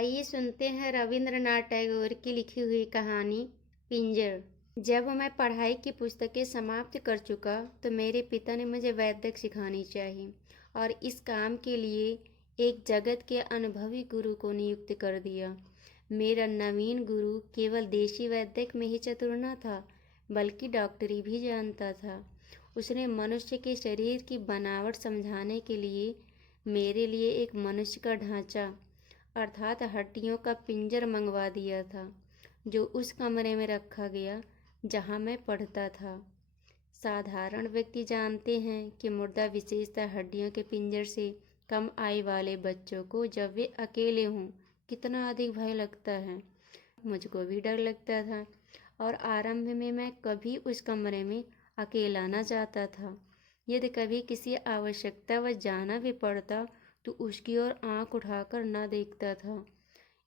आइए सुनते हैं रविंद्रनाथ टैगोर की लिखी हुई कहानी पिंजर। जब मैं पढ़ाई की पुस्तकें समाप्त कर चुका तो मेरे पिता ने मुझे वैदिक सिखानी चाहिए और इस काम के लिए एक जगत के अनुभवी गुरु को नियुक्त कर दिया। मेरा नवीन गुरु केवल देशी वैदिक में ही चतुर न था, बल्कि डॉक्टरी भी जानता था। उसने मनुष्य के शरीर की बनावट समझाने के लिए मेरे लिए एक मनुष्य का ढांचा अर्थात हड्डियों का पिंजर मंगवा दिया था, जो उस कमरे में रखा गया जहाँ मैं पढ़ता था। साधारण व्यक्ति जानते हैं कि मुर्दा विशेषतः हड्डियों के पिंजर से कम आयु वाले बच्चों को जब वे अकेले हों कितना अधिक भय लगता है। मुझको भी डर लगता था और आरंभ में मैं कभी उस कमरे में अकेला न जाता था। यदि कभी किसी आवश्यकता जाना भी पड़ता तो उसकी ओर आंख उठाकर न देखता था।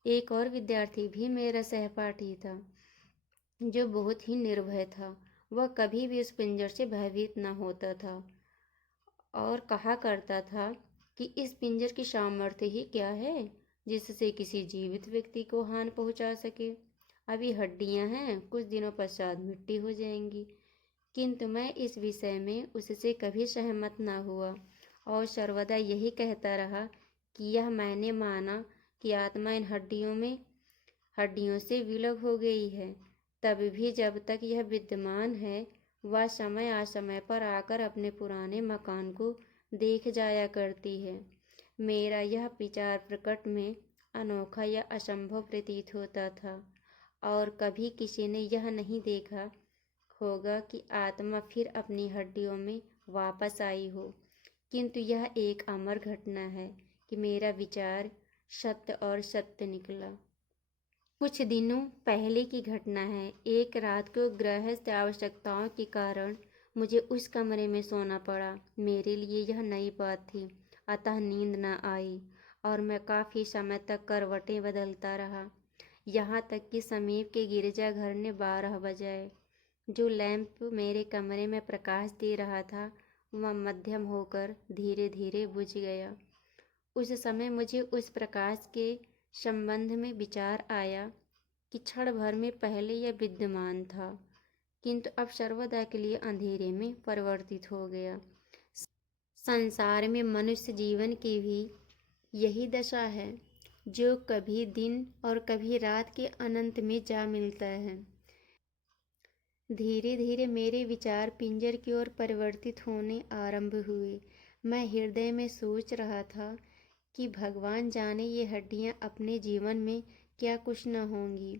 एक और विद्यार्थी भी मेरा सहपाठी था, जो बहुत ही निर्भय था। वह कभी भी उस पिंजर से भयभीत न होता था और कहा करता था कि इस पिंजर की सामर्थ्य ही क्या है जिससे किसी जीवित व्यक्ति को हानि पहुंचा सके। अभी हड्डियां हैं, कुछ दिनों पश्चात मिट्टी हो जाएंगी। किंतु मैं इस विषय में उससे कभी सहमत न हुआ और सर्वदा यही कहता रहा कि यह मैंने माना कि आत्मा इन हड्डियों से विलग हो गई है, तब भी जब तक यह विद्यमान है वह समय असमय पर आकर अपने पुराने मकान को देख जाया करती है। मेरा यह विचार प्रकट में अनोखा या असंभव प्रतीत होता था और कभी किसी ने यह नहीं देखा होगा कि आत्मा फिर अपनी हड्डियों में वापस आई हो। किंतु यह एक अमर घटना है कि मेरा विचार सत्य और सत्य निकला। कुछ दिनों पहले की घटना है। एक रात को गृहस्थ आवश्यकताओं के कारण मुझे उस कमरे में सोना पड़ा। मेरे लिए यह नई बात थी, अतः नींद न आई और मैं काफ़ी समय तक करवटें बदलता रहा, यहाँ तक कि समीप के गिरजाघर ने 12 बजाए। जो लैंप मेरे कमरे में प्रकाश दे रहा था वह मध्यम होकर धीरे धीरे बुझ गया। उस समय मुझे उस प्रकाश के संबंध में विचार आया कि क्षण भर में पहले यह विद्यमान था, किंतु अब सर्वदा के लिए अंधेरे में परिवर्तित हो गया। संसार में मनुष्य जीवन की भी यही दशा है, जो कभी दिन और कभी रात के अनंत में जा मिलता है। धीरे धीरे मेरे विचार पिंजर की ओर परिवर्तित होने आरंभ हुए। मैं हृदय में सोच रहा था कि भगवान जाने ये हड्डियां अपने जीवन में क्या कुछ न होंगी।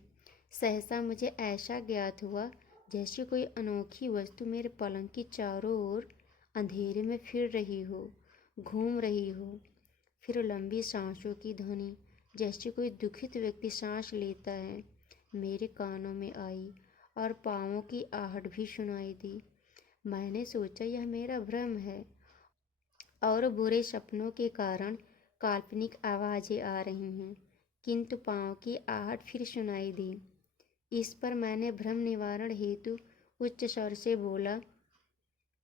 सहसा मुझे ऐसा ज्ञात हुआ जैसे कोई अनोखी वस्तु मेरे पलंग की चारों ओर अंधेरे में फिर रही हो, घूम रही हो। फिर लंबी सांसों की ध्वनि, जैसे कोई दुखित व्यक्ति सांस लेता है, मेरे कानों में आई और पाँवों की आहट भी सुनाई दी। मैंने सोचा यह मेरा भ्रम है और बुरे सपनों के कारण काल्पनिक आवाज़ें आ रही हैं, किंतु पाँव की आहट फिर सुनाई दी। इस पर मैंने भ्रम निवारण हेतु उच्च स्वर से बोला,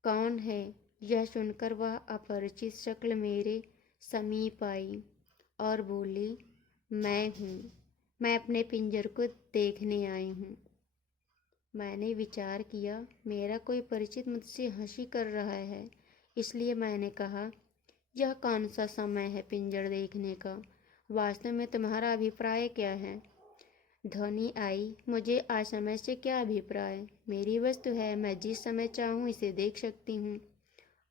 कौन है? यह सुनकर वह अपरिचित शक्ल मेरे समीप आई और बोली, मैं हूँ, मैं अपने पिंजर को देखने आई हूँ। मैंने विचार किया मेरा कोई परिचित मुझसे हंसी कर रहा है, इसलिए मैंने कहा, यह कौन सा समय है पिंजर देखने का? वास्तव में तुम्हारा अभिप्राय क्या है? ध्वनि आई, मुझे असमय से क्या अभिप्राय? मेरी वस्तु है, मैं जिस समय चाहूँ इसे देख सकती हूँ।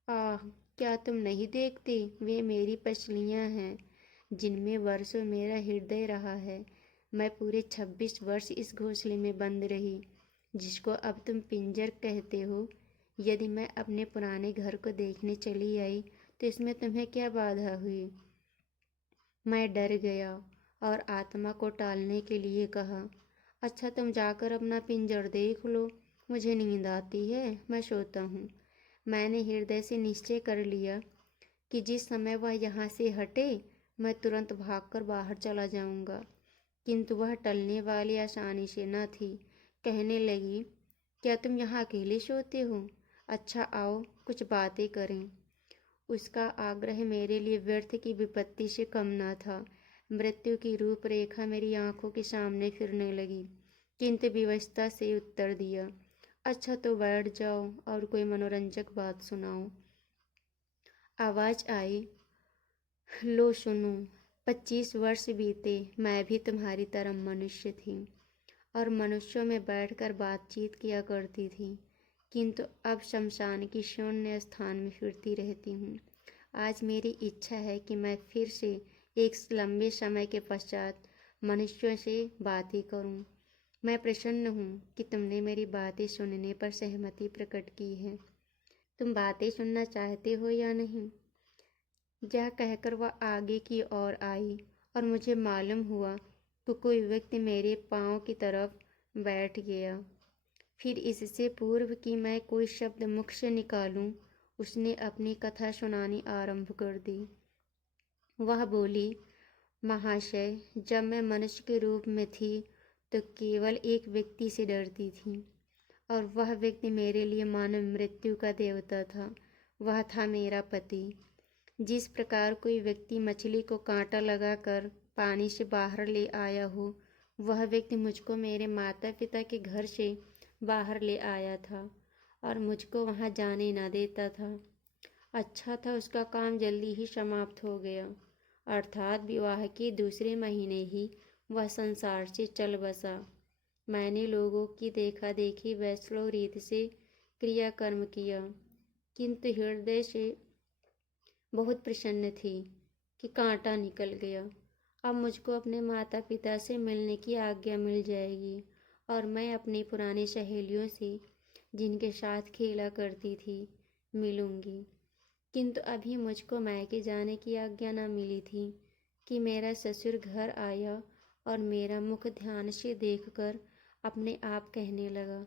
आह, क्या तुम नहीं देखती? वे मेरी पसलियाँ हैं जिनमें वर्षों मेरा हृदय रहा है। मैं पूरे 26 वर्ष इस घोंसले में बंद रही जिसको अब तुम पिंजर कहते हो। यदि मैं अपने पुराने घर को देखने चली आई तो इसमें तुम्हें क्या बाधा हुई? मैं डर गया और आत्मा को टालने के लिए कहा, अच्छा तुम जाकर अपना पिंजर देख लो, मुझे नींद आती है, मैं सोता हूँ। मैंने हृदय से निश्चय कर लिया कि जिस समय वह यहाँ से हटे मैं तुरंत भागकर बाहर चला जाऊँगा, किंतु वह टलने वाली आसानी से न थी। कहने लगी, क्या तुम यहाँ अकेले सोते हो? अच्छा आओ कुछ बातें करें। उसका आग्रह मेरे लिए व्यर्थ की विपत्ति से कम न था। मृत्यु की रूपरेखा मेरी आंखों के सामने फिरने लगी, किंतु विवशता से उत्तर दिया, अच्छा तो बैठ जाओ और कोई मनोरंजक बात सुनाओ। आवाज़ आई, लो सुनो। 25 वर्ष बीते, मैं भी तुम्हारी तरह मनुष्य थी और मनुष्यों में बैठकर बातचीत किया करती थी, किंतु अब शमशान की शून्य स्थान में फिरती रहती हूँ। आज मेरी इच्छा है कि मैं फिर से एक लंबे समय के पश्चात मनुष्यों से बातें करूं। मैं प्रसन्न हूँ कि तुमने मेरी बातें सुनने पर सहमति प्रकट की है। तुम बातें सुनना चाहते हो या नहीं? यह कहकर वह आगे की ओर आई और मुझे मालूम हुआ कि कोई व्यक्ति मेरे पाँव की तरफ बैठ गया। फिर इससे पूर्व कि मैं कोई शब्द मुख से निकालूं, उसने अपनी कथा सुनानी आरंभ कर दी। वह बोली, महाशय, जब मैं मनुष्य के रूप में थी तो केवल एक व्यक्ति से डरती थी, और वह व्यक्ति मेरे लिए मानव मृत्यु का देवता था। वह था मेरा पति। जिस प्रकार कोई व्यक्ति मछली को कांटा लगाकर पानी से बाहर ले आया हो, वह व्यक्ति मुझको मेरे माता पिता के घर से बाहर ले आया था और मुझको वहाँ जाने न देता था। अच्छा था उसका काम जल्दी ही समाप्त हो गया, अर्थात विवाह के दूसरे महीने ही वह संसार से चल बसा। मैंने लोगों की देखा देखी वैष्णव रीत से क्रियाकर्म किया, किंतु हृदय से बहुत प्रसन्न थी कि कांटा निकल गया। अब मुझको अपने माता पिता से मिलने की आज्ञा मिल जाएगी और मैं अपनी पुरानी सहेलियों से, जिनके साथ खेला करती थी, मिलूंगी। किंतु अभी मुझको मायके जाने की आज्ञा न मिली थी कि मेरा ससुर घर आया और मेरा मुख ध्यान से देखकर अपने आप कहने लगा,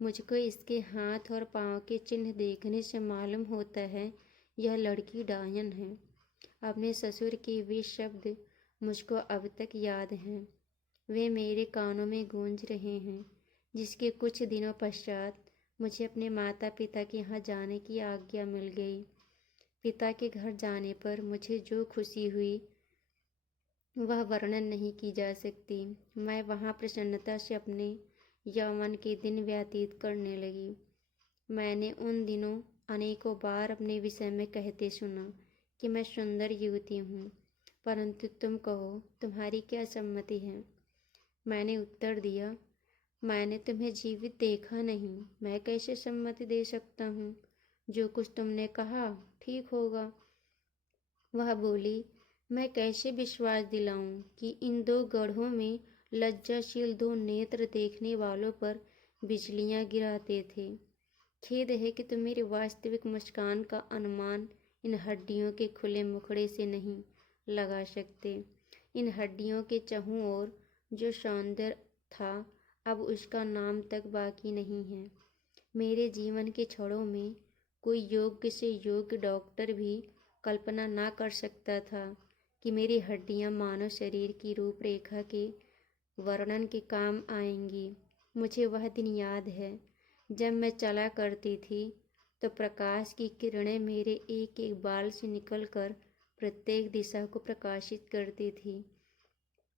मुझको इसके हाथ और पाँव के चिन्ह देखने से मालूम होता है यह लड़की डायन है। अपने ससुर के वे शब्द मुझको अब तक याद हैं। वे मेरे कानों में गूंज रहे हैं, जिसके कुछ दिनों पश्चात मुझे अपने माता पिता के यहाँ जाने की आज्ञा मिल गई। पिता के घर जाने पर मुझे जो खुशी हुई वह वर्णन नहीं की जा सकती। मैं वहाँ प्रसन्नता से अपने यौवन के दिन व्यतीत करने लगी। मैंने उन दिनों अनेकों बार अपने विषय में कहते सुना कि मैं सुंदर युवती हूँ, परंतु तुम कहो तुम्हारी क्या सम्मति है? मैंने उत्तर दिया, मैंने तुम्हें जीवित देखा नहीं, मैं कैसे सम्मति दे सकता हूँ? जो कुछ तुमने कहा ठीक होगा। वह बोली, मैं कैसे विश्वास दिलाऊं कि इन दो गढ़ों में लज्जाशील दो नेत्र देखने वालों पर बिजलियां गिराते थे। खेद है कि तुम मेरी वास्तविक मुस्कान का अनुमान इन हड्डियों के खुले मुखड़े से नहीं लगा सकते। इन हड्डियों के चहुं ओर जो सौंदर्य था, अब उसका नाम तक बाकी नहीं है। मेरे जीवन के क्षणों में कोई योग्य से योग्य डॉक्टर भी कल्पना ना कर सकता था कि मेरी हड्डियां मानव शरीर की रूपरेखा के वर्णन के काम आएंगी। मुझे वह दिन याद है जब मैं चला करती थी तो प्रकाश की किरणें मेरे एक एक बाल से निकलकर प्रत्येक दिशा को प्रकाशित करती थी।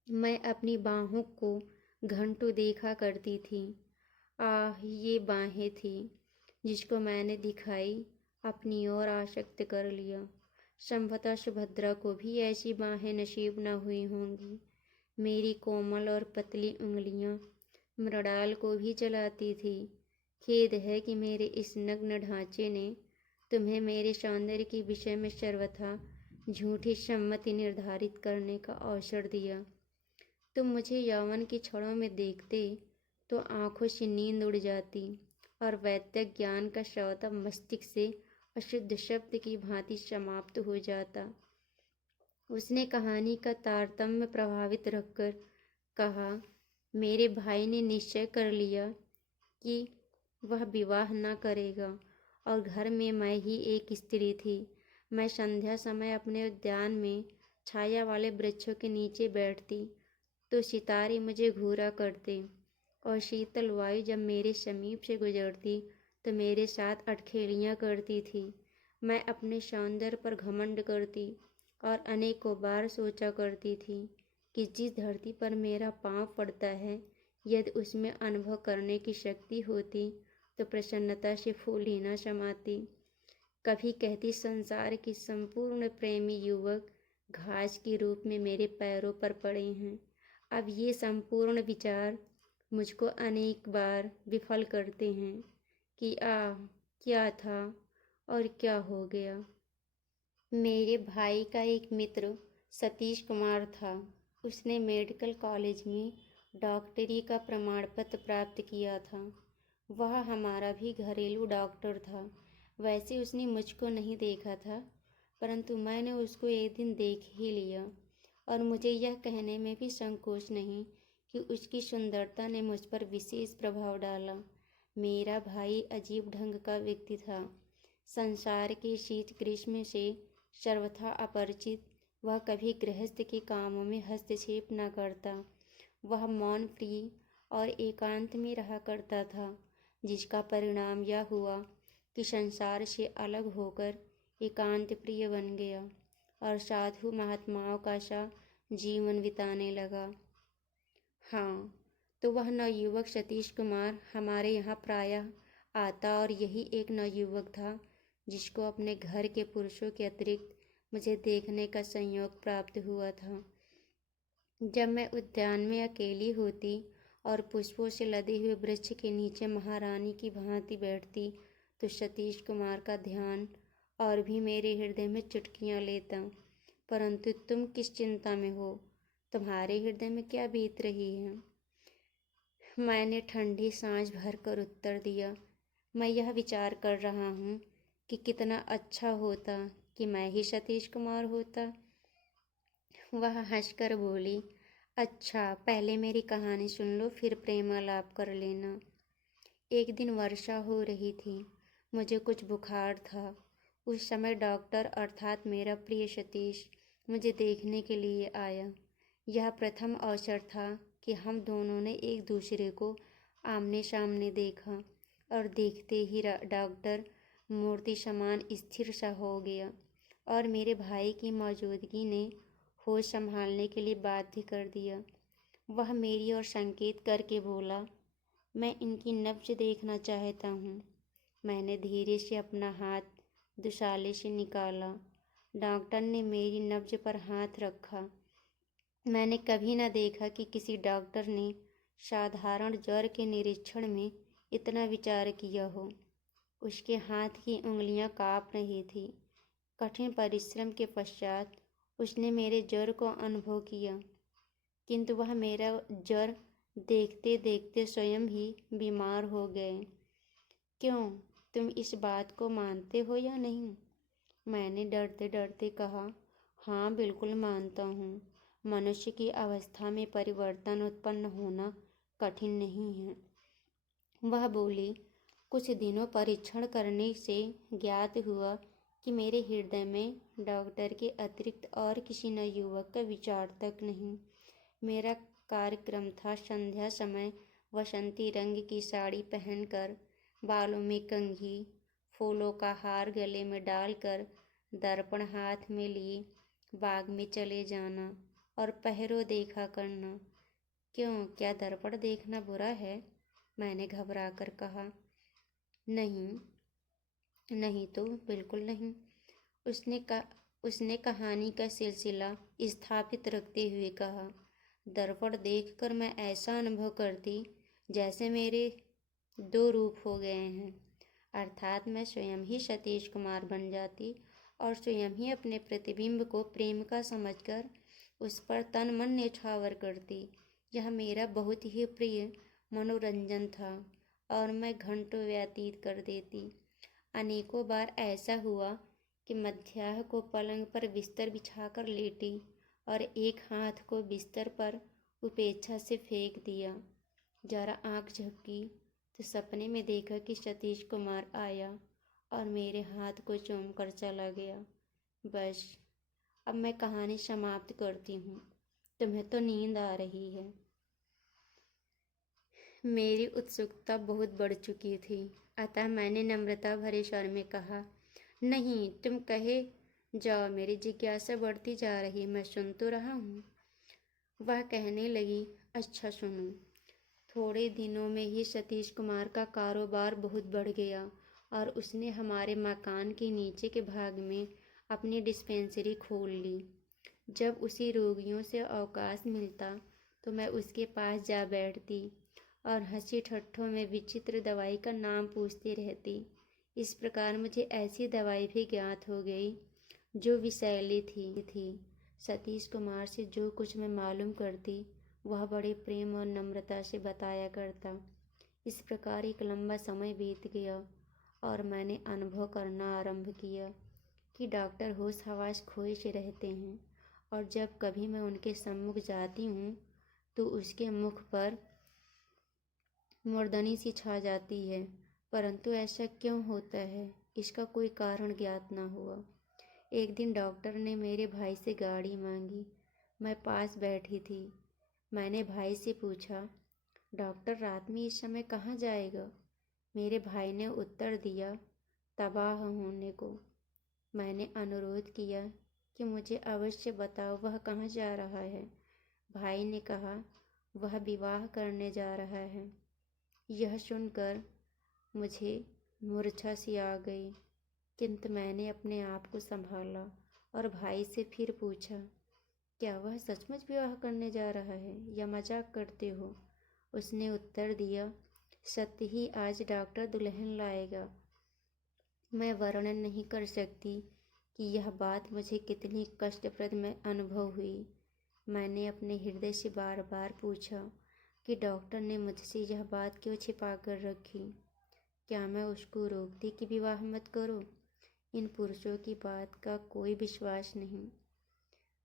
मैं अपनी बाहों को घंटों देखा करती थी। आह, ये बाहें थी जिसको मैंने दिखाई अपनी ओर आसक्त कर लिया। संभवतः सुभद्रा को भी ऐसी बाहें नसीब न हुई होंगी। मेरी कोमल और पतली उंगलियां मृणाल को भी जलाती थी। खेद है कि मेरे इस नग्न ढांचे ने तुम्हें मेरे सौंदर्य के विषय में सर्वथा झूठी सम्मति निर्धारित करने का अवसर दिया। तुम मुझे यौवन के क्षणों में देखते तो आंखों से नींद उड़ जाती और वैद्यक ज्ञान का सौदा मस्तिष्क से अशुद्ध शब्द की भांति समाप्त हो जाता। उसने कहानी का तारतम्य प्रभावित रखकर कहा, मेरे भाई ने निश्चय कर लिया कि वह विवाह न करेगा और घर में मैं ही एक स्त्री थी। मैं संध्या समय अपने उद्यान में छाया वाले वृक्षों के नीचे बैठती तो सितारे मुझे घूरा करते और शीतल वायु जब मेरे समीप से गुजरती तो मेरे साथ अटखेलियाँ करती थी। मैं अपने सौंदर्य पर घमंड करती और अनेकों बार सोचा करती थी कि जिस धरती पर मेरा पाँव पड़ता है, यदि उसमें अनुभव करने की शक्ति होती तो प्रसन्नता से फूल ही न समाती। कभी कहती संसार की संपूर्ण प्रेमी युवक घास के रूप में मेरे पैरों पर पड़े हैं। अब ये संपूर्ण विचार मुझको अनेक बार विफल करते हैं कि क्या था और क्या हो गया। मेरे भाई का एक मित्र सतीश कुमार था। उसने मेडिकल कॉलेज में डॉक्टरी का प्रमाण पत्र प्राप्त किया था। वह हमारा भी घरेलू डॉक्टर था। वैसे उसने मुझको नहीं देखा था, परंतु मैंने उसको एक दिन देख ही लिया और मुझे यह कहने में भी संकोच नहीं कि उसकी सुंदरता ने मुझ पर विशेष प्रभाव डाला। मेरा भाई अजीब ढंग का व्यक्ति था। संसार के शीत ग्रीष्म से सर्वथा अपरिचित, वह कभी गृहस्थ के कामों में हस्तक्षेप न करता। वह मौन प्रिय और एकांत में रहा करता था, जिसका परिणाम यह हुआ कि संसार से अलग होकर एकांत प्रिय बन गया और साधु महात्माओं का सा जीवन बिताने लगा। हाँ, तो वह नवयुवक सतीश कुमार हमारे यहाँ प्रायः आता और यही एक नवयुवक था जिसको अपने घर के पुरुषों के अतिरिक्त मुझे देखने का संयोग प्राप्त हुआ था। जब मैं उद्यान में अकेली होती और पुष्पों से लदे हुए वृक्ष के नीचे महारानी की भांति बैठती तो सतीश कुमार का ध्यान और भी मेरे हृदय में चुटकियाँ लेता। परंतु तुम किस चिंता में हो? तुम्हारे हृदय में क्या बीत रही है? मैंने ठंडी सांस भरकर उत्तर दिया, मैं यह विचार कर रहा हूँ कि कितना अच्छा होता कि मैं ही सतीश कुमार होता। वह हंसकर बोली, अच्छा, पहले मेरी कहानी सुन लो, फिर प्रेमालाप कर लेना। एक दिन वर्षा हो रही थी। मुझे कुछ बुखार था। उस समय डॉक्टर अर्थात मेरा प्रिय सतीश मुझे देखने के लिए आया। यह प्रथम अवसर था कि हम दोनों ने एक दूसरे को आमने सामने देखा और देखते ही डॉक्टर मूर्ति समान स्थिर सा हो गया और मेरे भाई की मौजूदगी ने होश संभालने के लिए बाध्य कर दिया। वह मेरी ओर संकेत करके बोला, मैं इनकी नब्ज देखना चाहता हूँ। मैंने धीरे से अपना हाथ दुशाले से निकाला। डॉक्टर ने मेरी नब्ज पर हाथ रखा। मैंने कभी न देखा कि किसी डॉक्टर ने साधारण ज्वर के निरीक्षण में इतना विचार किया हो। उसके हाथ की उंगलियां काँप रही थी। कठिन परिश्रम के पश्चात उसने मेरे ज्वर को अनुभव किया, किंतु वह मेरा ज्वर देखते देखते स्वयं ही बीमार हो गए। क्यों, तुम इस बात को मानते हो या नहीं? मैंने डरते डरते कहा, हाँ, बिल्कुल मानता हूँ। मनुष्य की अवस्था में परिवर्तन उत्पन्न होना कठिन नहीं है। वह बोली, कुछ दिनों परीक्षण करने से ज्ञात हुआ कि मेरे हृदय में डॉक्टर के अतिरिक्त और किसी नवयुवक का विचार तक नहीं। मेरा कार्यक्रम था संध्या समय वसंती रंग की साड़ी पहनकर, बालों में कंघी, फूलों का हार गले में डालकर, दर्पण हाथ में लिए बाग में चले जाना और पहरों देखा करना। क्यों, क्या दर्पण देखना बुरा है? मैंने घबरा कर कहा। नहीं, नहीं तो बिल्कुल नहीं। उसने कहानी का सिलसिला स्थापित रखते हुए कहा, दर्पण देखकर मैं ऐसा अनुभव करती जैसे मेरे दो रूप हो गए हैं, अर्थात मैं स्वयं ही सतीश कुमार बन जाती और स्वयं ही अपने प्रतिबिंब को प्रेम का समझकर उस पर तन मन न्यौछावर करती। यह मेरा बहुत ही प्रिय मनोरंजन था और मैं घंटों व्यतीत कर देती। अनेकों बार ऐसा हुआ कि मध्याह्न को पलंग पर बिस्तर बिछाकर लेटी और एक हाथ को बिस्तर पर उपेक्षा से फेंक दिया। जरा आँख झपकी तो सपने में देखा कि सतीश कुमार आया और मेरे हाथ को चूमकर चला गया। बस, अब मैं कहानी समाप्त करती हूँ। तुम्हें तो नींद आ रही है। मेरी उत्सुकता बहुत बढ़ चुकी थी, अतः मैंने नम्रता भरे स्वर में कहा, नहीं, तुम कहे जाओ, मेरी जिज्ञासा बढ़ती जा रही, मैं सुन तो रहा हूँ। वह कहने लगी, अच्छा सुनो। थोड़े दिनों में ही सतीश कुमार का कारोबार बहुत बढ़ गया और उसने हमारे मकान के नीचे के भाग में अपनी डिस्पेंसरी खोल ली। जब उसी रोगियों से अवकाश मिलता तो मैं उसके पास जा बैठती और हंसी ठट्ठों में विचित्र दवाई का नाम पूछती रहती। इस प्रकार मुझे ऐसी दवाई भी ज्ञात हो गई जो विषैली थी। सतीश कुमार से जो कुछ मैं मालूम करती वह बड़े प्रेम और नम्रता से बताया करता। इस प्रकार एक लंबा समय बीत गया और मैंने अनुभव करना आरंभ किया कि डॉक्टर होश हवास खोए से रहते हैं और जब कभी मैं उनके सम्मुख जाती हूँ तो उसके मुख पर मुर्दनी सी छा जाती है, परंतु ऐसा क्यों होता है इसका कोई कारण ज्ञात न हुआ। एक दिन डॉक्टर ने मेरे भाई से गाड़ी मांगी। मैं पास बैठी थी। मैंने भाई से पूछा, डॉक्टर रात में इस समय कहाँ जाएगा? मेरे भाई ने उत्तर दिया, तबाह होने को। मैंने अनुरोध किया कि मुझे अवश्य बताओ वह कहाँ जा रहा है। भाई ने कहा, वह विवाह करने जा रहा है। यह सुनकर मुझे मूर्छा सी आ गई, किंतु मैंने अपने आप को संभाला और भाई से फिर पूछा, क्या वह सचमुच विवाह करने जा रहा है या मजाक करते हो? उसने उत्तर दिया, सत्य ही आज डॉक्टर दुल्हन लाएगा। मैं वर्णन नहीं कर सकती कि यह बात मुझे कितनी कष्टप्रद में अनुभव हुई। मैंने अपने हृदय से बार बार पूछा कि डॉक्टर ने मुझसे यह बात क्यों छिपा कर रखी। क्या मैं उसको रोकती कि विवाह मत करो? इन पुरुषों की बात का कोई विश्वास नहीं।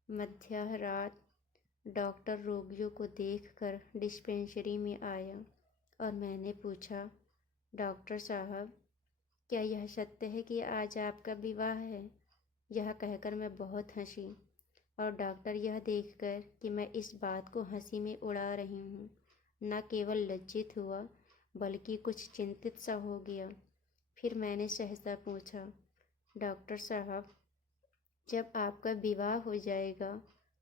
मध्य रात डॉक्टर रोगियों को देखकर डिस्पेंसरी में आया और मैंने पूछा, डॉक्टर साहब, क्या यह सत्य है कि आज आपका विवाह है? यह कहकर मैं बहुत हंसी और डॉक्टर यह देखकर कि मैं इस बात को हंसी में उड़ा रही हूँ न केवल लज्जित हुआ बल्कि कुछ चिंतित सा हो गया। फिर मैंने सहसा पूछा, डॉक्टर साहब, जब आपका विवाह हो जाएगा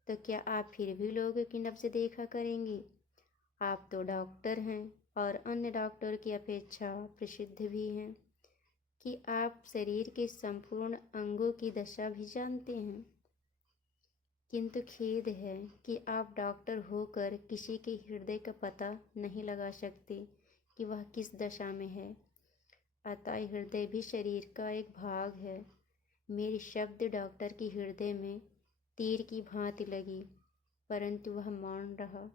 तो क्या आप फिर भी लोगों की नब्ज़ देखा करेंगी? आप तो डॉक्टर हैं और अन्य डॉक्टर की अपेक्षा प्रसिद्ध भी हैं कि आप शरीर के संपूर्ण अंगों की दशा भी जानते हैं। किंतु खेद है कि आप डॉक्टर होकर किसी के हृदय का पता नहीं लगा सकते कि वह किस दशा में है। अतः हृदय भी शरीर का एक भाग है। मेरी शब्द डॉक्टर के हृदय में तीर की भांति लगी, परंतु वह मौन रहा।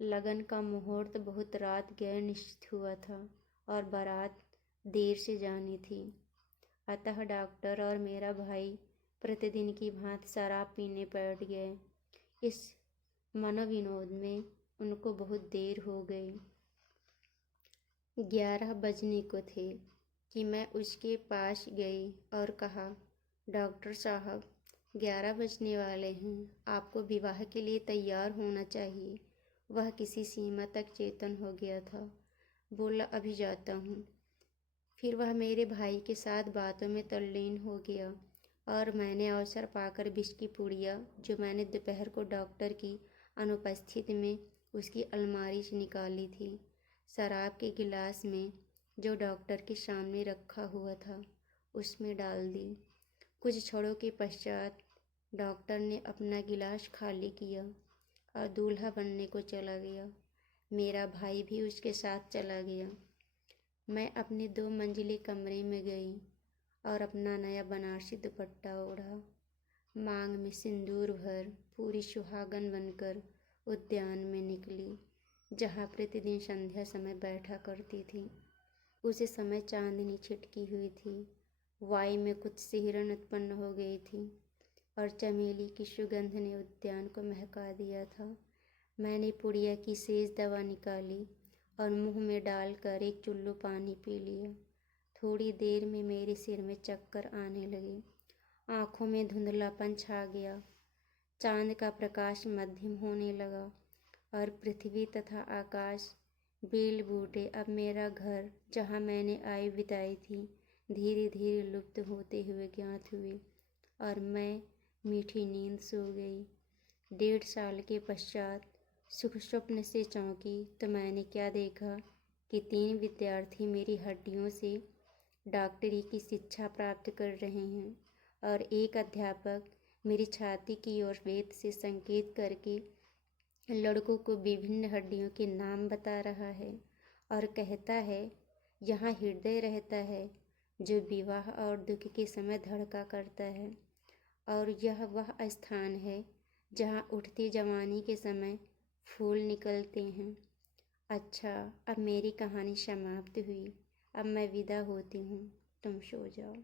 लगन का मुहूर्त बहुत रात गए निश्चित हुआ था और बारात देर से जानी थी। अतः डॉक्टर और मेरा भाई प्रतिदिन की भांति शराब पीने बैठ गए। इस मनोविनोद में उनको बहुत देर हो गई। 11 बजने को थे कि मैं उसके पास गई और कहा, डॉक्टर साहब, 11 बजने वाले हैं, आपको विवाह के लिए तैयार होना चाहिए। वह किसी सीमा तक चेतन हो गया था। बोला, अभी जाता हूँ। फिर वह मेरे भाई के साथ बातों में तल्लीन हो गया और मैंने अवसर पाकर विष की पुड़िया जो मैंने दोपहर को डॉक्टर की अनुपस्थिति में उसकी अलमारी से निकाली थी, शराब के गिलास में जो डॉक्टर के सामने रखा हुआ था उसमें डाल दी। कुछ क्षणों के पश्चात डॉक्टर ने अपना गिलास खाली किया और दूल्हा बनने को चला गया। मेरा भाई भी उसके साथ चला गया। मैं अपने 2 मंजिले कमरे में गई और अपना नया बनारसी दुपट्टा ओढ़ा। मांग में सिंदूर भर पूरी सुहागन बनकर उद्यान में निकली, जहाँ प्रतिदिन संध्या समय बैठा करती थी। उसी समय चांदनी छिटकी हुई थी। वायु में कुछ सिहरन उत्पन्न हो गई थी और चमेली की सुगंध ने उद्यान को महका दिया था। मैंने पुड़िया की शेष दवा निकाली और मुंह में डालकर एक चुल्लू पानी पी लिया। थोड़ी देर में मेरे सिर में चक्कर आने लगे, आँखों में धुंधलापन छा गया। चांद का प्रकाश मध्यम होने लगा और पृथ्वी तथा आकाश, बेल बूटे, अब मेरा घर जहाँ मैंने आयु बिताई थी, धीरे धीरे लुप्त होते हुए ज्ञात हुए और मैं मीठी नींद सो गई। 1.5 साल के पश्चात सुख स्वप्न से चौंकी तो मैंने क्या देखा कि 3 विद्यार्थी मेरी हड्डियों से डॉक्टरी की शिक्षा प्राप्त कर रहे हैं और एक अध्यापक मेरी छाती की ओर वेद से संकेत करके लड़कों को विभिन्न हड्डियों के नाम बता रहा है और कहता है, यहाँ हृदय रहता है जो विवाह और दुख के समय धड़का करता है और यह वह स्थान है जहाँ उठती जवानी के समय फूल निकलते हैं। अच्छा, अब मेरी कहानी समाप्त हुई। अब मैं विदा होती हूँ, तुम सो जाओ।